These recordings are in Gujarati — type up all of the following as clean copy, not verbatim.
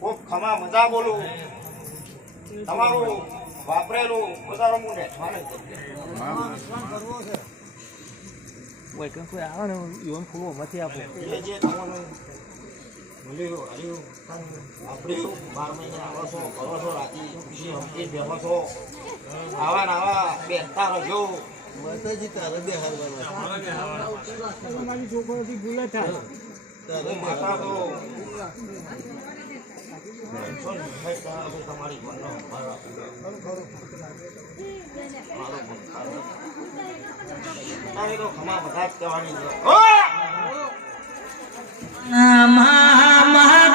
ખૂબ ખમા મજા બોલું તમારું વાપરેલું વધારો મુને કોઈ આવે ને યુવાન ફૂલો માંથી આપો જે તમારું મળ્યું હર્યું વાપર્યું 12 મહિને આવો છો કરો છો રાતી ખુશી હમતી બેહો છો આવા ને આવા બેસતા રહેજો માતાજી તારે બે હારવાના છોકરોથી ભૂલે થાય માતા તો તમારી તો ખમા બધા જ કહેવાની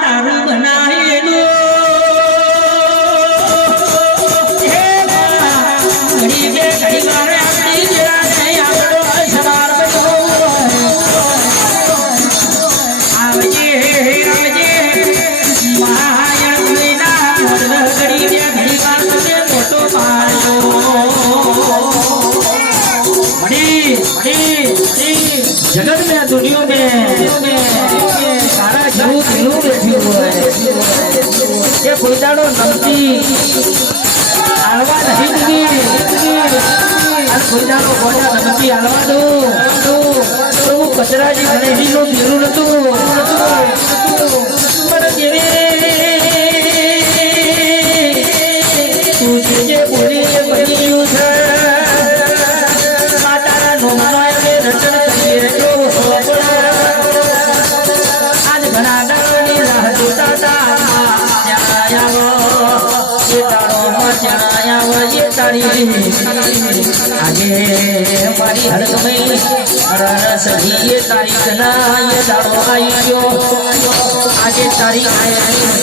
દારૂ બનાવેલું जगत में दुनिया में सारा जरूर जरूर बैठी हुआ है ये कोई दाड़ो नमती आलवा नहीं दूंगी और कोई दाड़ो बोला नमती आलवा दो तो कचरा जी घने ही लो बिरू न तू पर जेवे तू जे बोली बनी यूथ मातारा नोमाया में रचन आज घना डाली राह जोता ये तारी आगे हमारी हड़क में रस ये तारीख ना ये दाड़ो आई जो आगे तारी आए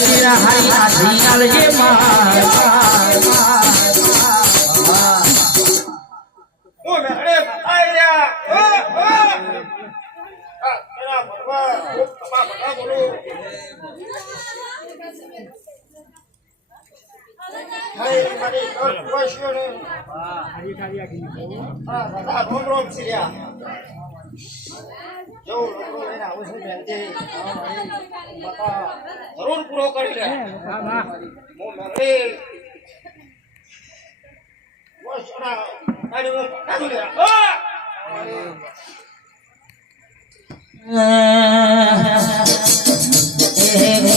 तेरा हारी आधी नाल ये मार જરૂર પૂરો કરી લે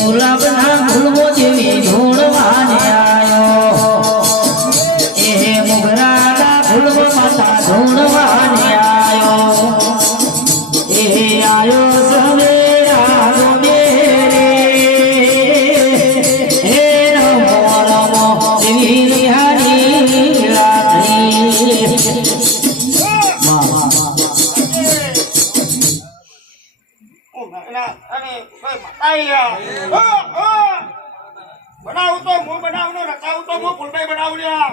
ગુલાબ ના ગુલમો જેવી ઢોળવાને આયો એ મોગરા ના ગુલમો માતા ઢોળવાને આયો એ આયો સવેરા મેરે હે નમો નમો દેવી હરી રાત્રી બનાવું તો હું બનાવું ને રચાવું તો હું ફૂલભાઈ બનાવું લ્યા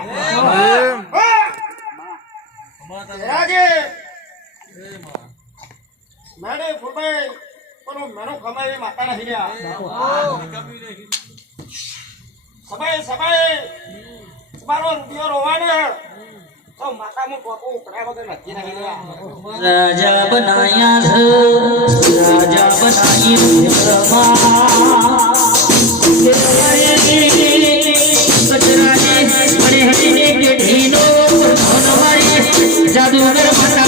મેડે ફૂલભાઈ પણ મેનો ખમાઈ માતા નહીં લ્યા સબાઈ તમારો રૂપિયો રોવાને તો માતા મુ પોકો ઉપડ્યા વગર નથી નહીં લ્યા રાજા બનાયા રાજા બનાઈ जादूगर माता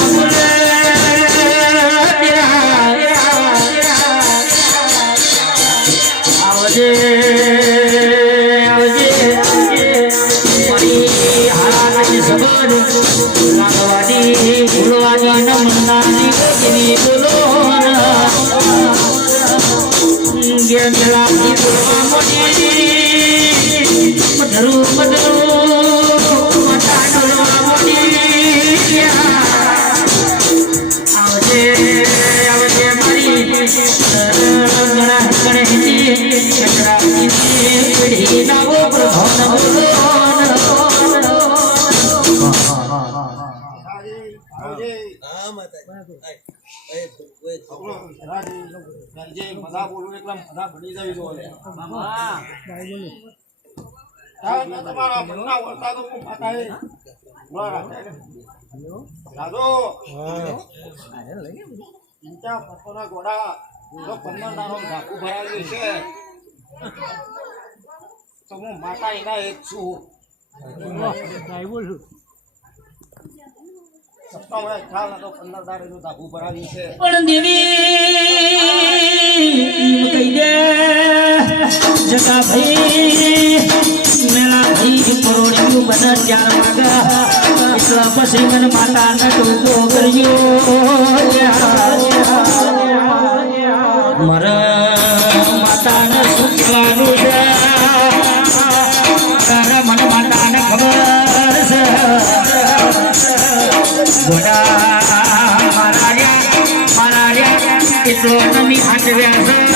आवजे सबर लागवादी फुलवादी नमनादी गजनी बोलो गेंदला की फुलवा मोटी मधुर मता डोलवा मोटी आवजे मारी गणा गणेशजी चक्रा की पीढ़ी नावो प्रधान बोलो આવજે. આપણો રાજી, રાજી, મજા બોલું એટલે મજા ભળી જવી જોઈએ. તમારા મનના વર્તા તો હું માતાએ દાદો ચિંતા પત્તોના ઘોડા 15 દાડો ઝાકુ ભરાયેલું છે તો હું માતા એના એક છું. સપ્તાહ ખ્યાલ હતો 15 દાડેનું ઝાકુ ભરાવ્યું છે. પણ દેવી કહી દે જગા ભાઈ મેલા ભાઈ કરોડિયું બને ચાર વાગા એટલા પછી મને માતાને ટૂંકો કર્યો મારા માતાને શું કહેવાનું છે તારા મને માતાને ખબર છે ગોડા મારા એટલો નમી હાથ વ્યાસો